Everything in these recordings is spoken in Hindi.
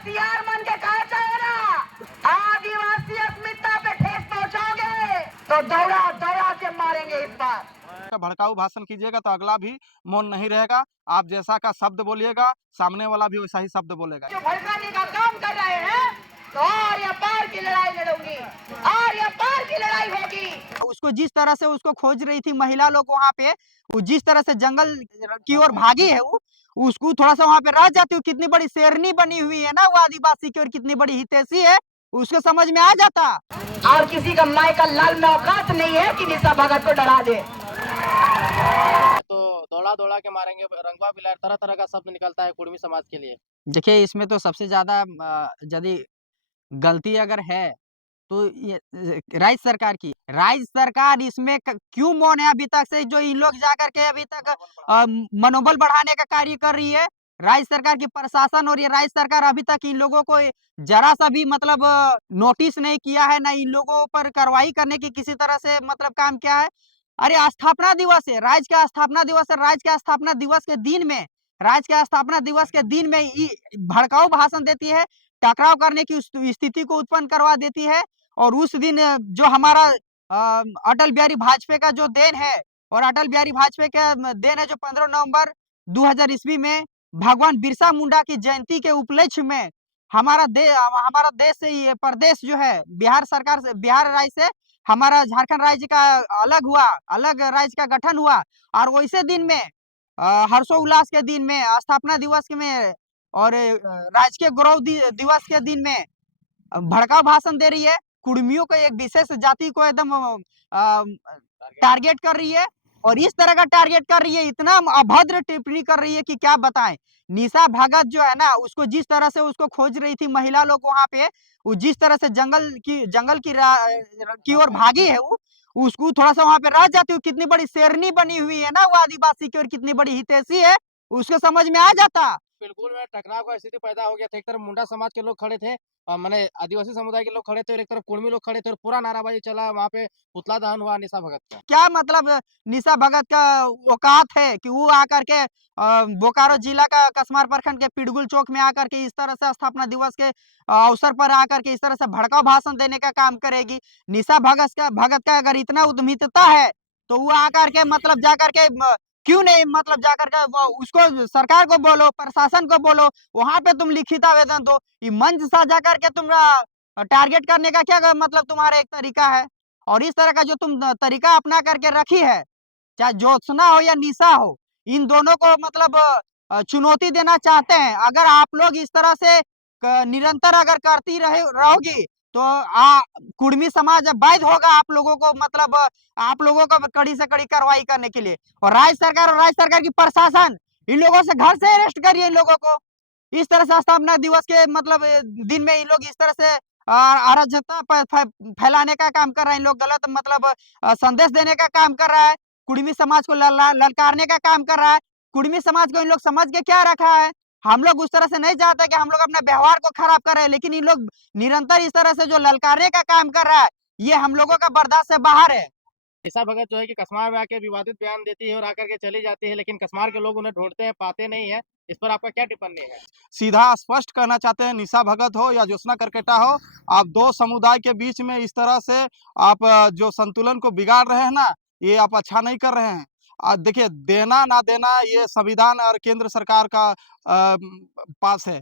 होशियार मन के कहा चाहे ना आदिवासी अस्मिता पे ठेस पहुंचाओगे तो दौड़ा दौड़ा के मारेंगे इस बार। भड़काऊ भाषण कीजिएगा तो अगला भी मौन नहीं रहेगा। आप जैसा का शब्द बोलिएगा सामने वाला भी वैसा ही शब्द बोलेगा। जो भड़काने का काम कर रहे हैं तो और या पार की लड़ाई लड़ूंगी, और या पार की लड़ाई होगी। उसको जिस तरह से उसको खोज रही थी महिला लोग वहाँ पे, वो जिस तरह से जंगल की ओर भागी है, वो उसको थोड़ा सा वहाँ पे रह जाती हूँ, कितनी बड़ी शेरनी बनी हुई है ना वो आदिवासी की, और कितनी बड़ी हितैषी है, उसको समझ में आ जाता। और किसी का माई का लाल में औकात नहीं है कि निशा भगत को डरा दे। तो दौड़ा दौड़ा के मारेंगे, रंगवा बिलार, तरह तरह का शब्द निकलता है कुर्मी समाज के लिए। देखिए इसमें तो सबसे ज्यादा यदि गलती अगर है तो ये राज्य सरकार की। राज्य सरकार इसमें क्यों मौन है अभी तक से, जो इन लोग जाकर के अभी तक मनोबल बढ़ाने का कार्य कर रही है राज्य सरकार की प्रशासन, और ये राज्य सरकार अभी तक इन लोगों को जरा सा भी मतलब नोटिस नहीं किया है, ना इन लोगों पर कार्रवाई करने की किसी तरह से मतलब काम किया है। अरे स्थापना दिवस है, राज्य का स्थापना दिवस है, राज्य के स्थापना दिवस के दिन में, राज्य के स्थापना दिवस के दिन में भड़काऊ भाषण देती है, टकराव करने की स्थिति को उत्पन्न करवा देती है। और उस दिन जो हमारा अटल बिहारी वाजपेयी का जो देन है, और अटल बिहारी वाजपेयी का देन है जो 15 नवंबर 2000 ईस्वी में भगवान बिरसा मुंडा की जयंती के उपलक्ष्य में हमारा देश से ये प्रदेश जो है बिहार सरकार से, बिहार राज्य से हमारा झारखंड राज्य का अलग हुआ, अलग राज्य का गठन हुआ। और वैसे दिन में हर्षोल्लास के दिन में, स्थापना दिवस में और राजकीय गौरव दिवस के दिन में भड़काऊ भाषण दे रही है, कुर्मियों को, एक विशेष जाति को एकदम टारगेट कर रही है, और इस तरह का टारगेट कर रही है, इतना अभद्र टिप्पणी कर रही है कि क्या बताएं। निशा भगत जो है ना, उसको जिस तरह से उसको खोज रही थी महिला लोग वहां पे, वो जिस तरह से जंगल की ओर भागी है, वो उसको थोड़ा सा वहां पे रह जाती हूँ, कितनी बड़ी शेरनी बनी हुई है ना वो आदिवासी की, और कितनी बड़ी हितैषी है, उसको समझ में आ जाता। बिल्कुल में टकराव का स्थिति पैदा हो गया था। एक तरफ मुंडा समाज के लोग खड़े थे और माने आदिवासी समुदाय के लोग खड़े थे, और एक तरफ कुर्मी लोग खड़े थे, और पूरा नाराबाजी चला। वहाँ पे पुतला दहन हुआ निशा भगत का। क्या मतलब निशा भगत का औकात है कि वो आकर के बोकारो जिला का कसमार प्रखंड के पिडगुल चौक में आकर के इस तरह से स्थापना दिवस के अवसर पर आकर के इस तरह से भड़काऊ भाषण देने का काम करेगी। निशा भगत का अगर इतना उद्यमितता है तो वो आकर के मतलब जाकर के क्यों नहीं, मतलब जाकर के उसको सरकार को बोलो, प्रशासन को बोलो, वहां पे तुम लिखित आवेदन दो। ये मंच साझा करके तुम टारगेट करने का क्या मतलब तुम्हारा एक तरीका है। और इस तरह का जो तुम तरीका अपना करके रखी है, चाहे ज्योत्सना हो या निशा हो, इन दोनों को मतलब चुनौती देना चाहते हैं। अगर आप लोग इस तरह से निरंतर अगर करती रहोगी तो कुर्मी समाज बाध्य होगा आप लोगों को, मतलब आप लोगों को कड़ी से कड़ी कार्रवाई करने के लिए। और राज्य सरकार की प्रशासन इन लोगों से घर से अरेस्ट करिए इन लोगों को। इस तरह से स्थापना दिवस के मतलब दिन में इन लोग इस तरह से अराजकता फैलाने का काम कर रहे हैं, इन लोग गलत मतलब संदेश देने का काम कर रहा है, कुर्मी समाज को ललकारने का काम कर रहा है। कुर्मी समाज को इन लोग समझ के क्या रखा है, हम लोग उस तरह से नहीं चाहते कि हम लोग अपने व्यवहार को खराब कर रहे हैं, लेकिन इन लोग निरंतर इस तरह से जो ललकारने का काम कर रहा है, ये हम लोगों का बर्दाश्त से बाहर है। निशा भगत जो है कि कसमार में आके विवादित बयान देती है और आकर के चली जाती है, लेकिन कसमार के लोग उन्हें ढूंढते हैं, पाते नहीं है। इस पर आपका क्या टिप्पणी है? सीधा स्पष्ट कहना चाहते हैं, निशा भगत हो या ज्योत्सना करकेटा हो, आप दो समुदाय के बीच में इस तरह से आप जो संतुलन को बिगाड़ रहे हैं ना, ये आप अच्छा नहीं कर रहे हैं। देखिए, देना ना देना ये संविधान और केंद्र सरकार का पास है।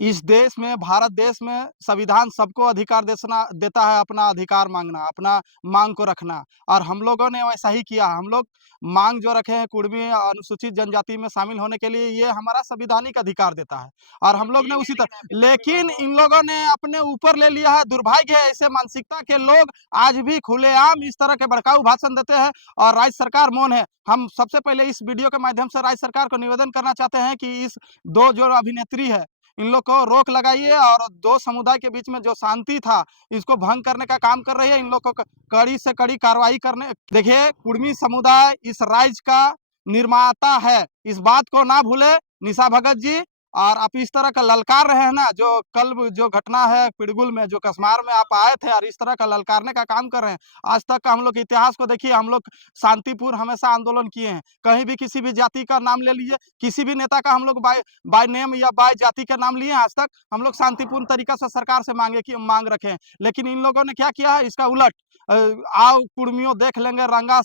इस देश में, भारत देश में संविधान सबको अधिकार देता है अपना अधिकार मांगना, अपना मांग को रखना, और हम लोगों ने वैसा ही किया। हम लोग मांग जो रखे हैं कुर्मी अनुसूचित जनजाति में शामिल होने के लिए, ये हमारा संविधानिक अधिकार देता है, और हम लोग ने उसी तरह, लेकिन इन लोगों ने अपने ऊपर ले लिया है। दुर्भाग्य है, ऐसे मानसिकता के लोग आज भी खुलेआम इस तरह के भड़काऊ भाषण देते हैं, और राज्य सरकार मौन है। हम सबसे पहले इस वीडियो के माध्यम से राज्य सरकार को निवेदन करना चाहते हैं कि इस दो जो अभिनेत्री है, इन लोग को रोक लगाइए, और दो समुदाय के बीच में जो शांति था, इसको भंग करने का काम कर रही है। इन लोग को कड़ी से कड़ी कार्रवाई करने। देखिए, कुर्मी समुदाय इस राज्य का निर्माता है, इस बात को ना भूले निशा भगत जी, और आप इस तरह का ललकार रहे हैं ना, जो कल जो घटना है पिड़गुल में, जो कसमार में आप आए थे और इस तरह का ललकारने का काम कर रहे हैं। आज तक का हम लोग इतिहास को देखिए, हम लोग शांतिपूर्ण हमेशा आंदोलन किए हैं। कहीं भी किसी भी जाति का नाम ले लीजिए, किसी भी नेता का हम लोग बाय नेम या बाय जाति का नाम लिए, आज तक हम लोग शांतिपूर्ण तरीका से सरकार से मांग रखे हैं। लेकिन इन लोगों ने क्या किया है, इसका उलट। आओ कुर्मियों देख लेंगे, रंगा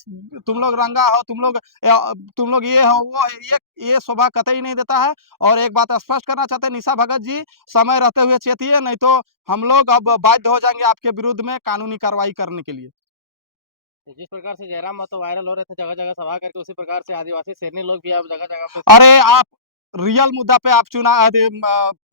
तुम लोग रंगा हो, तुम लोग ये हो वो है, ये शोभा कतई नहीं देता है। और एक बात स्पष्ट करना चाहते हैं निशा भगत जी, समय रहते हुए चेतिए, नहीं तो हम लोग अब बाध्य हो जाएंगे आपके विरुद्ध में कानूनी कार्रवाई करने के लिए। जिस प्रकार से जयराम महतो वायरल हो रहे थे जगह जगह सभा करके, उसी प्रकार से आदिवासी शेरनी लोग भी अब जगह जगह पे अरे आप रियल मुद्दा पे आप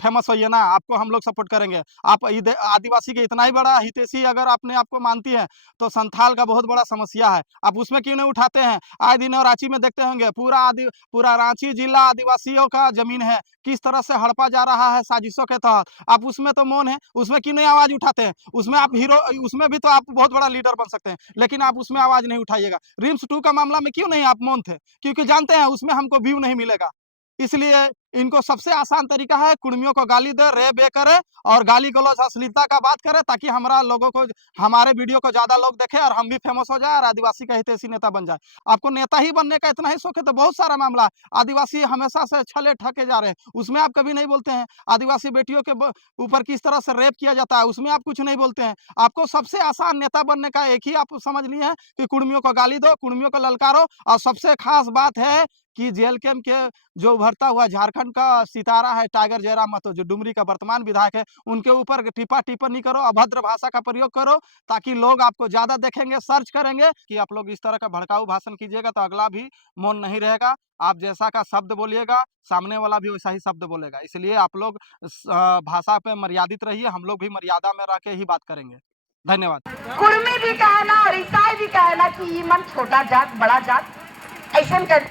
फेमस होइए ना, आपको हम लोग सपोर्ट करेंगे। आप आदिवासी के इतना ही बड़ा हितैषी अगर आपने आपको मानती है, तो संथाल का बहुत बड़ा समस्या है, आप उसमें क्यों नहीं उठाते हैं? आए दिन और रांची में देखते होंगे, पूरा रांची जिला आदिवासियों का जमीन है, किस तरह से हड़पा जा रहा है साजिशों के तहत। आप उसमें तो मौन है, उसमें क्यों नहीं आवाज उठाते हैं? उसमें आप हीरो, उसमें भी तो आप बहुत बड़ा लीडर बन सकते हैं, लेकिन आप उसमें आवाज नहीं उठाइएगा। रिम्स 2 का मामला में क्यों नहीं आप मौन थे? क्योंकि जानते हैं उसमें हमको व्यू नहीं मिलेगा। इसलिए इनको सबसे आसान तरीका है, कुर्मियों को गाली दे, रे बे करे और गाली गलौज अश्लीलता का बात करे, ताकि हमारे वीडियो को ज्यादा लोग देखें और हम भी फेमस हो जाए और आदिवासी का हितैषी नेता बन जाए। आपको नेता ही बनने का इतना ही शौक है तो बहुत सारा मामला है। आदिवासी हमेशा से छले ठके जा रहे हैं, उसमें आप कभी नहीं बोलते हैं। आदिवासी बेटियों के ऊपर किस तरह से रेप किया जाता है, उसमें आप कुछ नहीं बोलते हैं। आपको सबसे आसान नेता बनने का एक ही आप समझ लिए हैं कि कुर्मियों को गाली दो, कुर्मियों को ललकारो। और सबसे खास बात है कि जेल कैंप के जो उभरता हुआ झारखंड का सितारा है टाइगर जयराम महतो, जो डुमरी का वर्तमान विधायक है, उनके ऊपर टिप्पणी करो, अभद्र भाषा का प्रयोग करो, ताकि लोग आपको ज्यादा देखेंगे, सर्च करेंगे। कि आप लोग इस तरह का भड़काऊ भाषण कीजिएगा तो अगला भी मौन नहीं रहेगा। आप जैसा का शब्द बोलिएगा, सामने वाला भी वैसा ही शब्द बोलेगा। इसलिए आप लोग भाषा पे मर्यादित रहिए, हम लोग भी मर्यादा में रह के ही बात करेंगे। धन्यवाद। कुर्मी भी कहना और ईसाई भी कहना कि ई मन छोटा जात बड़ा जात, ऐसा कर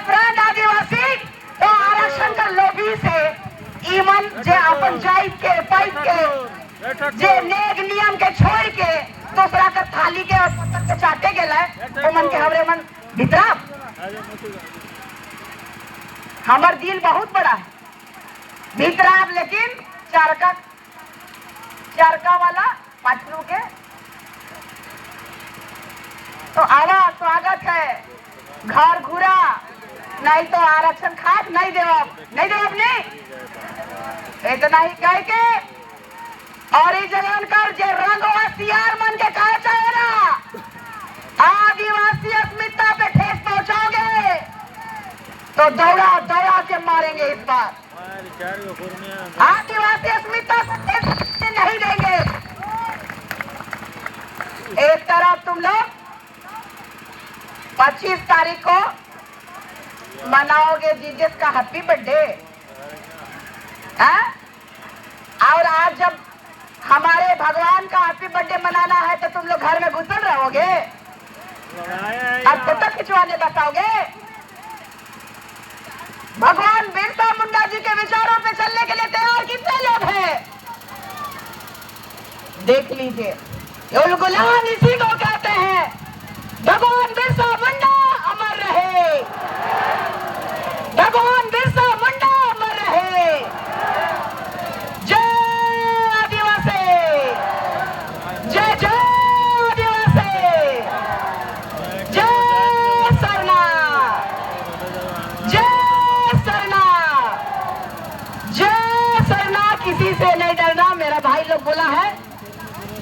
प्रांत आदिवासी तो आरक्षण का लोभी से ईमन जे अपन जाइत के पाइप के जे नेग नियम के छोड़ के दूसरा का थाली के और पत्थर के चाटे गेला, वो मन के हमरे मन भितरा। हमर दिल बहुत बड़ा है भीतरा, लेकिन चारका वाला पाटलू के तो आवा स्वागत है। घर घुरा नहीं तो आरक्षण खाक नहीं देव नहीं इतना ही कह के और इस जगह कर जे रंगवा सियार मन के कहा चाहे ना, आदिवासी अस्मिता पे ठेस पहुंचाओगे तो दौड़ा के मारेंगे। इस बार आदिवासी अस्मिता को ठेस नहीं देंगे। एक तरफ तुम लोग 25 तारीख को मनाओगे जीजस का हैप्पी बर्थडे, और आज जब हमारे भगवान का हैप्पी बर्थडे मनाना है तो तुम लोग घर में घुसल रहोगे, अब फोटो खिंचवाने बताओगे। भगवान बिरसा मुंडा जी के विचारों पे चलने के लिए तैयार कितने लोग हैं? देख लीजिए, गुलाम इसी को कहते हैं। भगवान बिरसा मुंडा अमर रहे, भगवान बिरसा मुंडा अमर रहे। जय आदिवासी, जय जय आदिवासी, जय सरना, जय सरना, जय सरना। किसी से नहीं डरना, मेरा भाई लोग बोला है,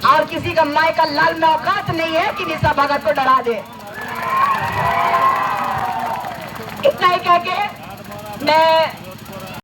और किसी का माई का लाल में औकात नहीं है कि निशा भगत को डरा दे। इतना ही कह के मैं